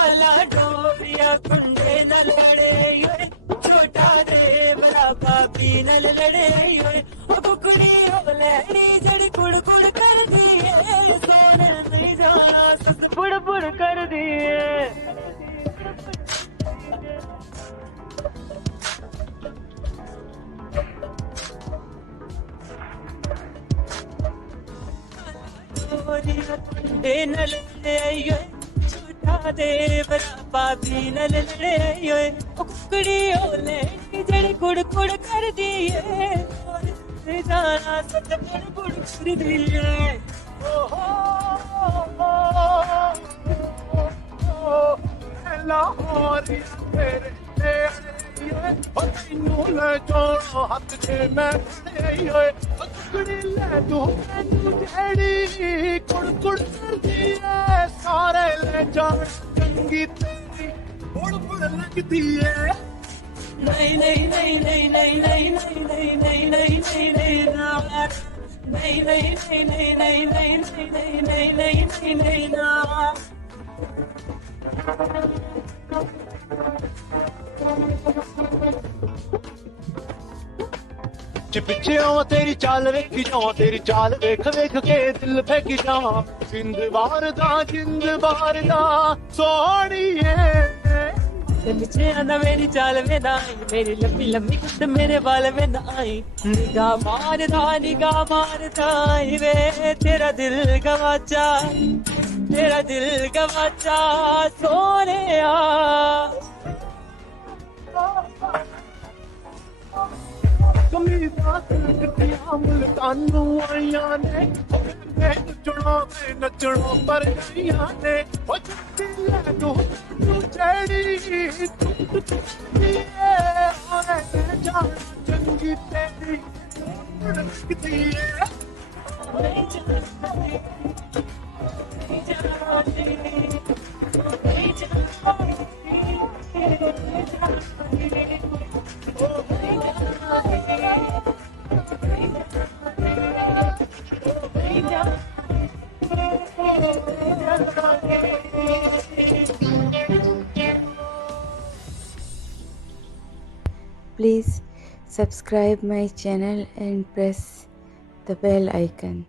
वाला डोरिया कुंडे न लड़े योए छोटा देवरा भाभी न लड़े योए कुकड़ी हो लहरी जड़ी कुड़ कुड़ कर दिए सोने नहीं जाना सस बुड़ बुड़ कर दिए छोटा देवरा भाभी न लड़े योए कुकड़ी ओले जड़ी कुड़ कुड़ कर दिए जाना सच बुड़ बुड़ कर दिए लाहौरी तेरे ਤੈਨੂੰ ਲੈ ਜਾਣਾ ਹੱਥ 'ਚ ਮੈਂ ਓਏ ਕੁਕੜੀ ਲੈ ਤੂੰ ਮੈਨੂੰ ਜਿਹੜੀ ਕੁੜ ਕੁੜ ਕਰਦੀ ਐ ਸਾਰੇ ਲੈ ਜਾਣ ਚੰਗੀ ਤੇਰੀ ਬੁੜ ਬੁੜ ਲੱਗਦੀ ਐ ਨਹੀਂ ਨਹੀਂ ਨਹੀਂ ਨਹੀਂ ਨਹੀਂ ਨਹੀਂ ਨਹੀਂ ਨਹੀਂ ਨਹੀਂ ਨਹੀਂ ਨਹੀਂ ਨਹੀਂ ਨਾ ਨਹੀਂ ਨਹੀਂ ਨਹੀਂ ਨਹੀਂ ਨਹੀਂ ਨਹੀਂ ਨਹੀਂ ਨਹੀਂ ਨਹੀਂ ਨਹੀਂ ਨਹੀਂ ਨਾ ਪਿੱਛੇ ਆਵਾਂ ਤੇਰੀ ਚਾਲ ਵੇਖੀ ਜਾਵਾਂ ਤੇਰੀ ਚਾਲ ਵੇਖ ਵੇਖ ਕੇ ਦਿਲ ਫੇਕੀ ਜਾਵਾਂ ਜਿੰਦ ਬਾਰ ਦਾ ਸੋਹਣੀਏ ਪਿੱਛੇ ਆਂਦਾ ਮੇਰੀ ਚਾਲ ਵੇ ਨਾ ਆਈ ਮੇਰੀ ਲੰਮੀ ਲੰਮੀ ਕੁੱਟ ਮੇਰੇ ਵਾਲ ਵੇ ਨਾ ਆਈ ਨਿਗਾਹ ਮਾਰਦਾ ਈ ਵੇ ਤੇਰਾ ਦਿਲ ਗਵਾਚਾ ਸੋਹਣਿਆ ਕਮੀਜ਼ਾਂ ਕੱਟੀਆਂ ਮੁਲਤਾਨੂੰ ਆਈਆਂ ਨੇ ਨੱਚਣਾ ਪਰ ਗਈਆਂ ਨੇ ਉਹ ਚਿੱਟੀ ਲੈ ਤੂੰ ਜਿਹੜੀ ਉਹਨੇ ਜਾਣ ਚੰਗੀ ਤੇਰੀ ਕਿੱਥੇ ਹੈ Please subscribe my channel and press the bell icon.